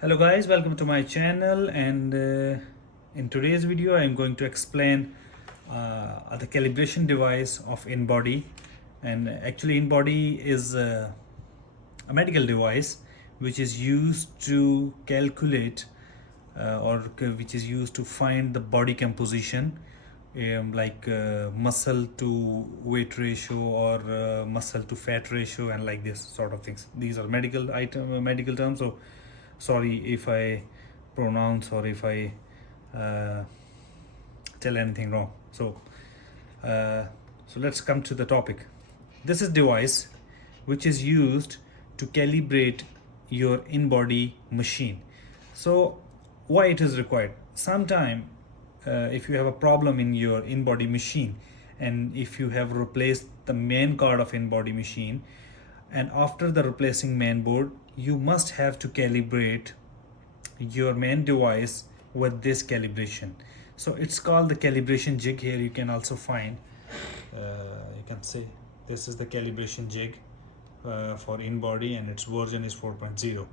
Hello guys, welcome to my channel, and in today's video I am going to explain the calibration device of InBody. And actually InBody is a medical device which is used to calculate which is used to find the body composition, like muscle to weight ratio or muscle to fat ratio and like this sort of things. These are medical terms, so sorry if I pronounce or if I uh, tell anything wrong. So let's come to the topic. This is device which is used to calibrate your in-body machine. So why it is required? Sometime if you have a problem in your in-body machine, and if you have replaced the main card of in-body machine, and after the replacing main board, you must have to calibrate your main device with this calibration. So it's called the calibration jig. Here you can also find, you can see this is the calibration jig for InBody, and its version is 4.0.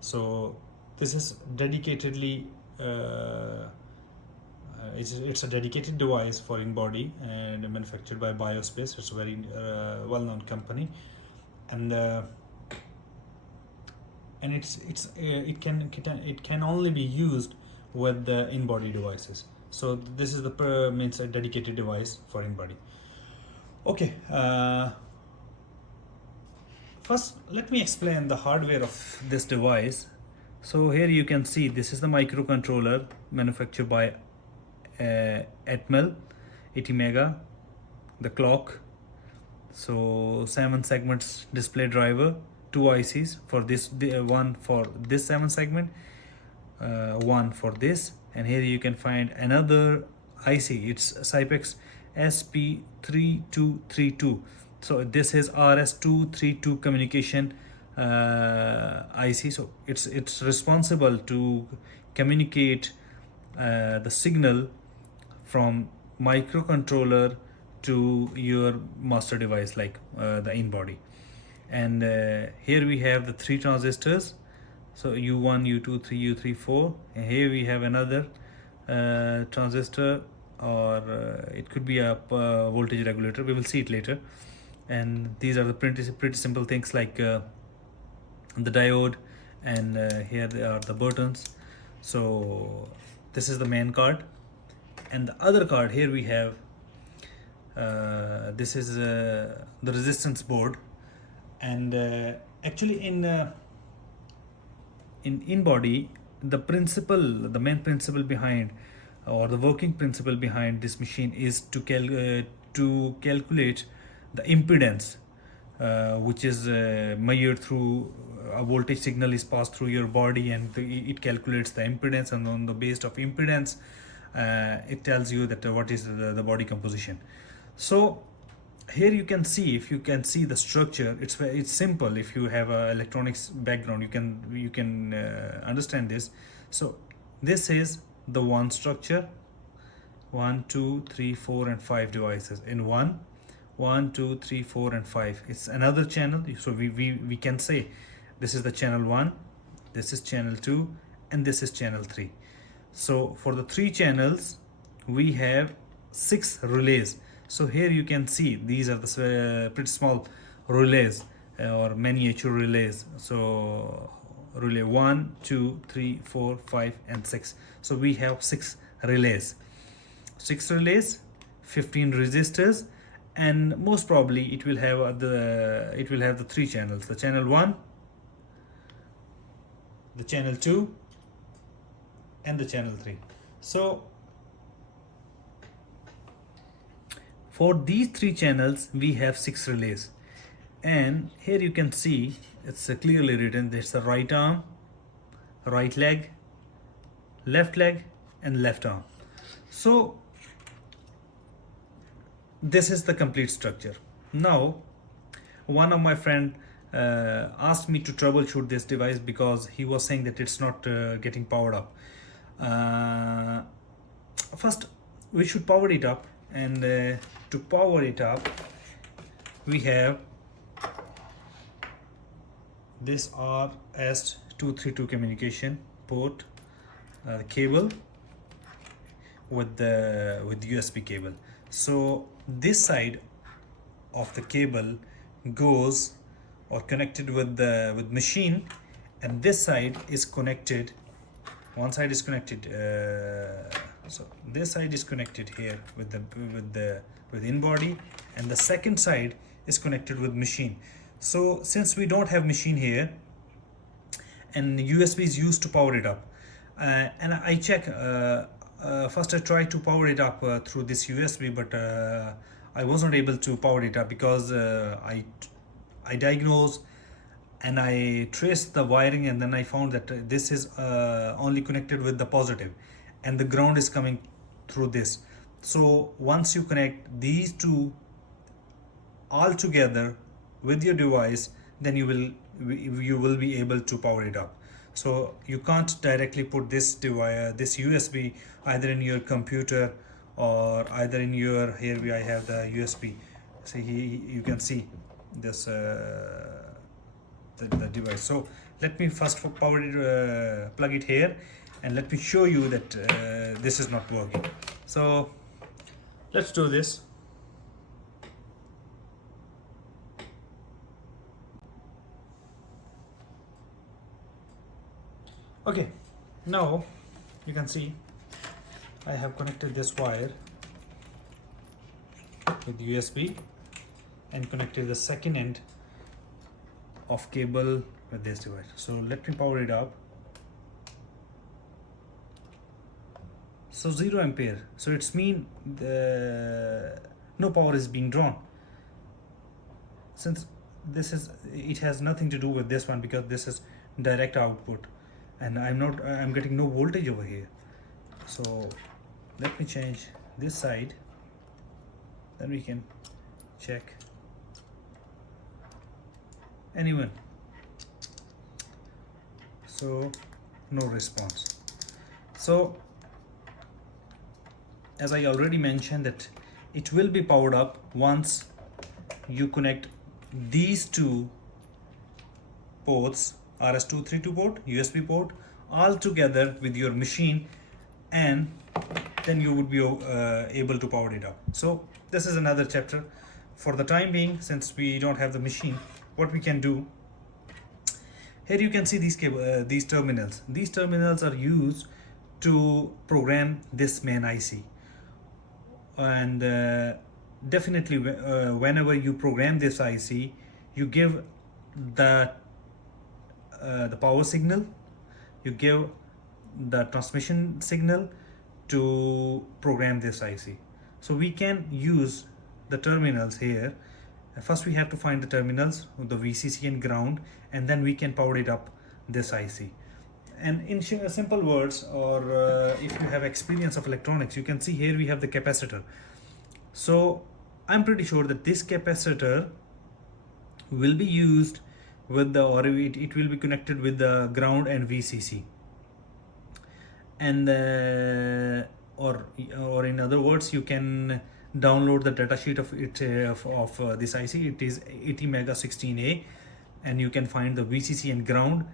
So this is dedicatedly it's a dedicated device for InBody and manufactured by Biospace. It's a very well-known company, and it can only be used with the InBody devices. So this is the means a dedicated device for InBody. Okay, first let me explain the hardware of this device. So here you can see this is the microcontroller manufactured by Atmel 80 mega, the clock, so 7 segments display driver, 2 ICs for this, one for this 7 segment, one for this, and here you can find another IC. It's Cypex SP3232. So this is RS232 communication IC. So it's responsible to communicate the signal from microcontroller to your master device, like the InBody. And here we have the 3 transistors, so U1, U2, 3, U3, 4, and here we have another transistor, or it could be a voltage regulator. We will see it later. And these are the pretty simple things like the diode, and here they are the buttons. So this is the main card, and the other card here we have this is the resistance board. And actually in InBody, the main principle behind, or the working principle behind this machine is to calculate the impedance, which is measured through a voltage signal is passed through your body, and it calculates the impedance, and on the basis of impedance it tells you that what is the body composition. So here you can see, if you can see the structure, it's simple. If you have a electronics background, you can understand this. So this is the one structure, 1 2 3 4 and 5 devices in 1 2 3 4 and 5. It's another channel, so we can say this is the channel 1, this is channel 2, and this is channel 3. So for the 3 channels we have 6 relays. So here you can see these are the pretty small relays, or miniature relays. So relay 1 2 3 4 5 and 6. So we have 6 relays, 15 resistors, and most probably it will have the 3 channels: the channel 1, the channel 2, and the channel 3. So for these 3 channels we have 6 relays, and here you can see it's clearly written. There's the right arm, right leg, left leg, and left arm. So this is the complete structure. Now one of my friend asked me to troubleshoot this device because he was saying that it's not getting powered up. First we should power it up, and to power it up we have this RS232 communication port cable with the USB cable. So this side of the cable goes or connected with machine, and this side is connected. One side is connected. So this side is connected here with InBody, and the second side is connected with machine. So since we don't have machine here, and USB is used to power it up, and I check. First I tried to power it up through this USB, but I wasn't able to power it up because I diagnosed and I traced the wiring, and then I found that this is only connected with the positive, and the ground is coming through this. So once you connect these two all together with your device, then you will be able to power it up. So you can't directly put this device, this USB, either in your computer or either in your, here I have the USB. See, you can see this the device. So let me first power it, plug it here, and let me show you that this is not working. So let's do this. Okay, now you can see I have connected this wire with USB and connected the second end of cable with this device. So let me power it up. So 0 ampere. So it's mean no power is being drawn. Since this is, it has nothing to do with this one because this is direct output, and I'm getting no voltage over here. So let me change this side, then we can check. And even so, no response. So as I already mentioned, that it will be powered up once you connect these two ports, RS232 port, USB port, all together with your machine, and then you would be able to power it up. So this is another chapter. For the time being, since we don't have the machine, what we can do, here you can see these these terminals. These terminals are used to program this main IC, and definitely whenever you program this IC, you give the power signal, you give the transmission signal to program this IC. So we can use the terminals here. First we have to find the terminals, the VCC and ground, and then we can power it up this IC. And in simple words, or if you have experience of electronics, you can see here we have the capacitor. So I'm pretty sure that this capacitor will be used with the, or it will be connected with the ground and VCC, and or in other words, you can download the datasheet of it of this IC. It is 80 mega 16A, and you can find the VCC and ground,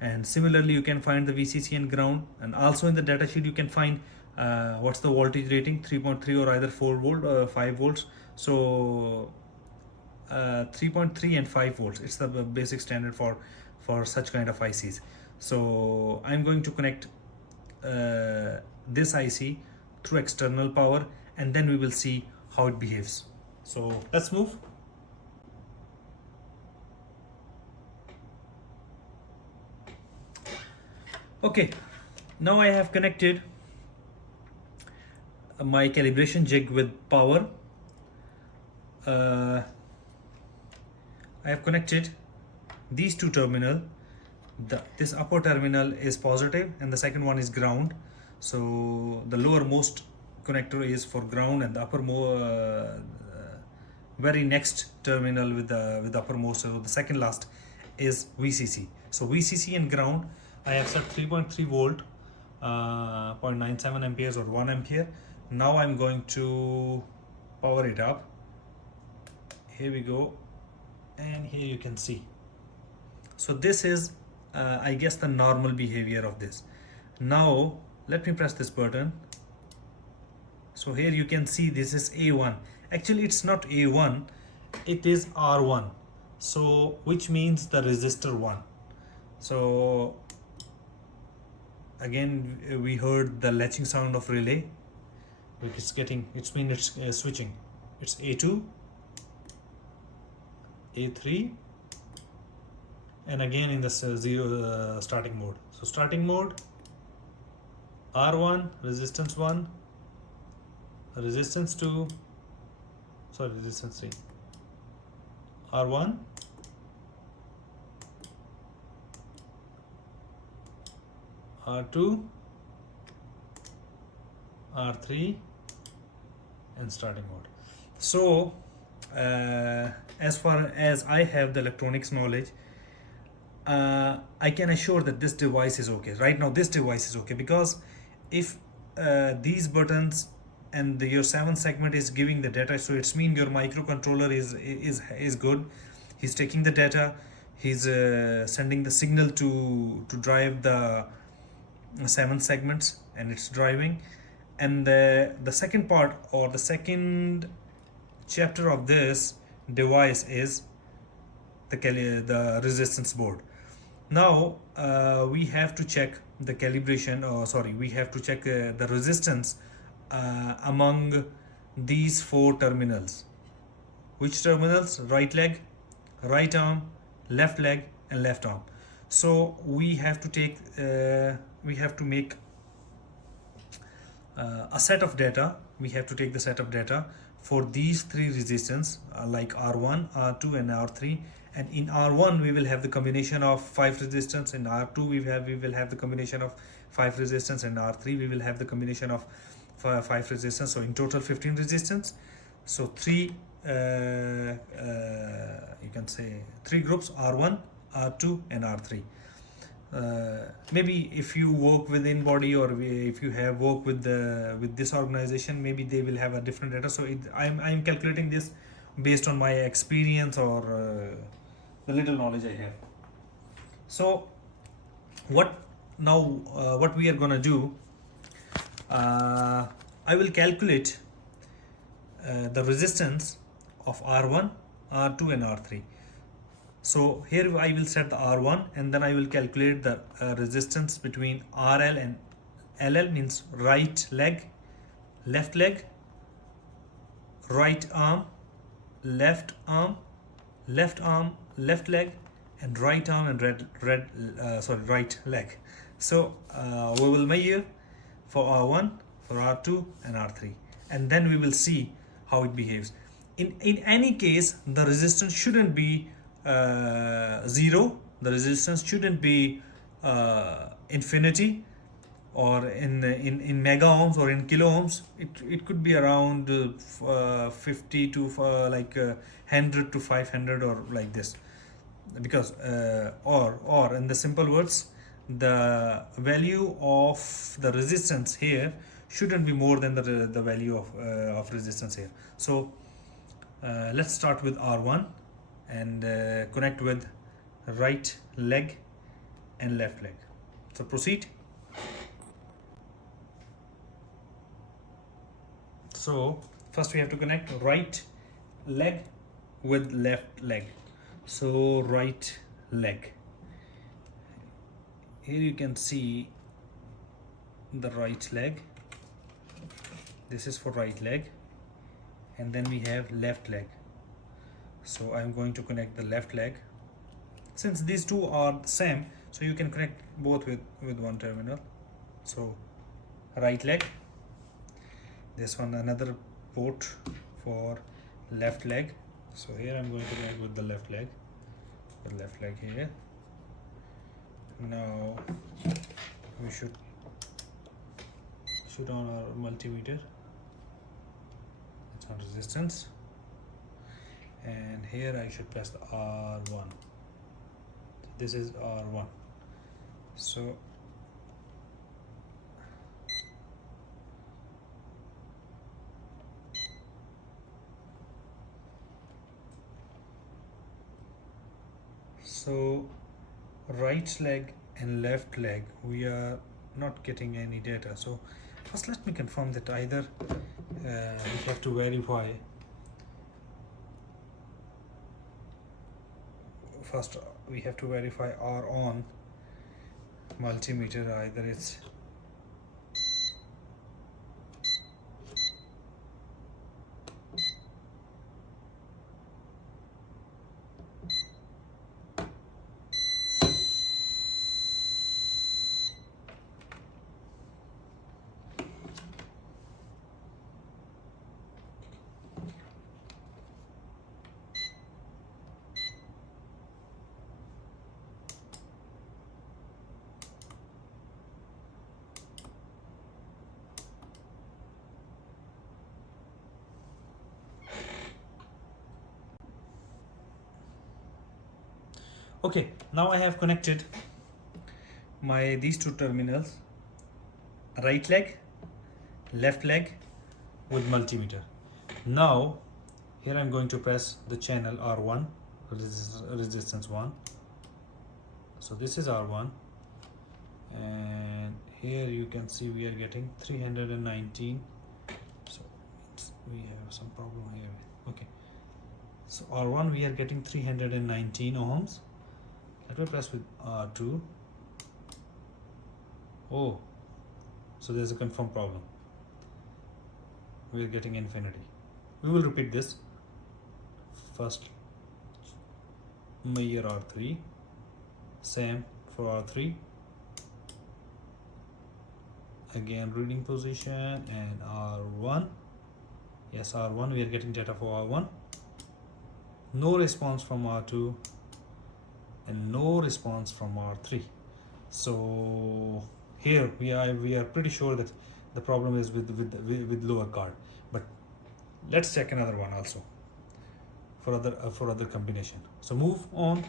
and similarly you can find the VCC and ground, and also in the datasheet you can find what's the voltage rating, 3.3 or either 4 volt or 5 volts. So 3.3 and 5 volts, it's the basic standard for such kind of ICs. So I'm going to connect this IC through external power, and then we will see how it behaves. So let's move. Okay, now I have connected my calibration jig with power. I have connected these two terminals. This upper terminal is positive and the second one is ground. So the lowermost connector is for ground, and the very next terminal with the uppermost, so the second last, is VCC. So VCC and ground, I have set 3.3 volt, 0.97 amperes or 1 ampere. Now I'm going to power it up. Here we go, and here you can see So this is I guess the normal behavior of this. Now let me press this button. So here you can see this is A1. Actually it's not A1, it is R1. So which means the resistor 1. So again we heard the latching sound of relay, which is getting, it's switching. It's A2, A3, and again in the zero starting mode. So starting mode, R1, resistance 1, resistance 2, sorry, resistance 3, R1, R2, R3, and starting mode. So as far as I have the electronics knowledge, I can assure that this device is okay. Right now this device is okay, because if these buttons and your 7 segment is giving the data, so it's mean your microcontroller is good. He's taking the data, he's sending the signal to drive the 7 segments, and it's driving. And the second part, or the second chapter of this device, is the resistance board. Now we have to check the calibration, or sorry, we have to check the resistance among these 4 terminals. Which terminals? Right leg, right arm, left leg, and left arm. So we have to take we have to make a set of data. We have to take the set of data for these 3 resistance, like R1, R2, and R3. And in R1 we will have the combination of 5 resistance, in R2 we will have the combination of 5 resistance, and R3 we will have the combination of 5 resistance. So in total 15 resistance. So 3 you can say 3 groups: R1, R2, and R3. Maybe if you work with InBody, or if you have worked with this organization, maybe they will have a different data. So I'm calculating this based on my experience, or the little knowledge I have. So what we are gonna do, I will calculate the resistance of R1, R2, and R3. So here I will set the R1, and then I will calculate the resistance between RL and LL, means right leg, left leg, right arm, left arm, left arm, left leg, and right arm and right leg. So we will measure for R1, for R2, and R3, and then we will see how it behaves. In any case, the resistance shouldn't be 0. The resistance shouldn't be infinity, or in mega ohms or in kilo ohms. It could be around 50 to 100 to 500, or like this, because or in the simple words, the value of the resistance here shouldn't be more than the value of resistance here. So let's start with R1 and connect with right leg and left leg. So proceed. So first we have to connect right leg with left leg. So right leg, here you can see the right leg. This is for right leg, and then we have left leg. So I'm going to connect the left leg. Since these two are the same, so you can connect both with one terminal. So right leg, this one another port for left leg. So here I'm going to connect with the left leg, here. Now we should on our multimeter. It's on resistance, and here I should press the R1. This is R1. So right leg and left leg we are not getting any data. So first let me confirm that either we have to verify first we have to verify our on multimeter, either it's okay. Now I have connected my these two terminals, right leg, left leg, with multimeter. Now here I'm going to press the channel R1, resistance 1. So this is R1, and here you can see we are getting 319. So we have some problem here. Okay, so R1 we are getting 319 ohms. Let me press with R2. Oh, so there's a confirmed problem. We are getting infinity. We will repeat this. First measure R3, same for R3. Again reading position, and R1. Yes, R1 we are getting data for R1. No response from R2 and no response from R3. So here we are pretty sure that the problem is with lower card, but let's check another one also for other combination. So move on.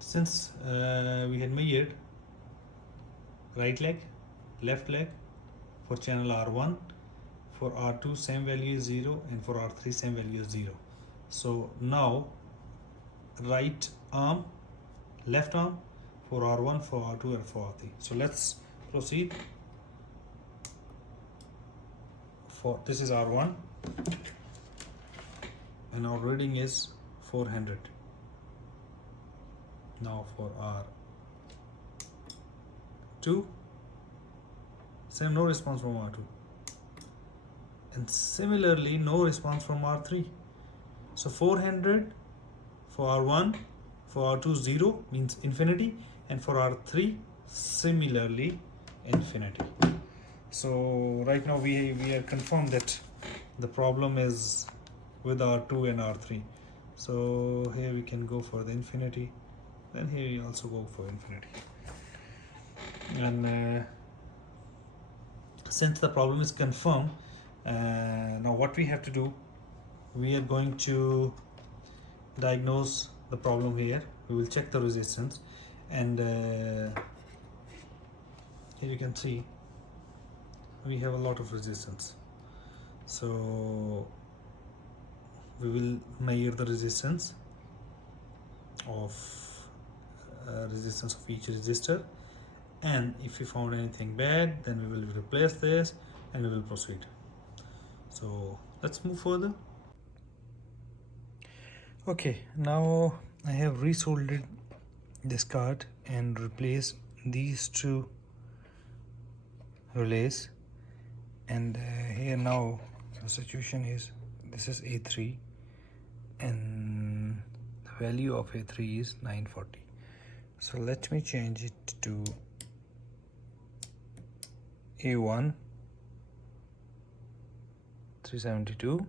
Since we had measured right leg, left leg for channel R1, for R2 same value is 0, and for R3 same value is 0. So now right arm, left arm for R1, for R2, and for R3. So let's proceed. For this is R1 and our reading is 400. Now for R2, same, no response from R2, and similarly no response from R3. So 400 for R1, for R2 0 means infinity, and for R3 similarly infinity. So right now we are confirmed that the problem is with R2 and R3. So here we can go for the infinity, then here you also go for infinity. And since the problem is confirmed, now what we have to do, we are going to diagnose the problem here. We will check the resistance, and here you can see we have a lot of resistance. So we will measure the resistance of each resistor, and if we found anything bad, then we will replace this and we will proceed. So let's move further. Okay, now I have resoldered this card and replaced these two relays, and here now the situation is this is A3 and the value of A3 is 940. So let me change it to A1 372,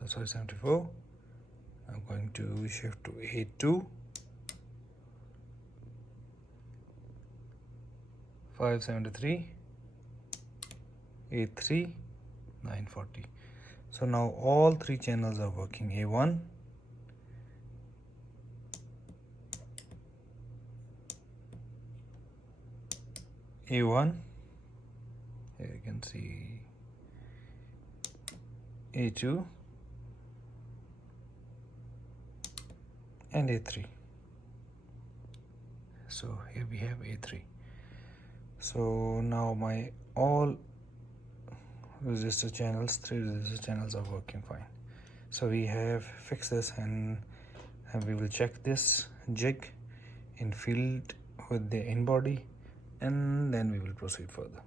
so sorry 74. I'm going to shift to A2 573, A3 940. So now all three channels are working. A1, A1, here you can see A2, and A3. So here we have A3. So now my all resistor channels, 3 resistor channels are working fine. So we have fixed this, and we will check this jig in field with the InBody, and then we will proceed further.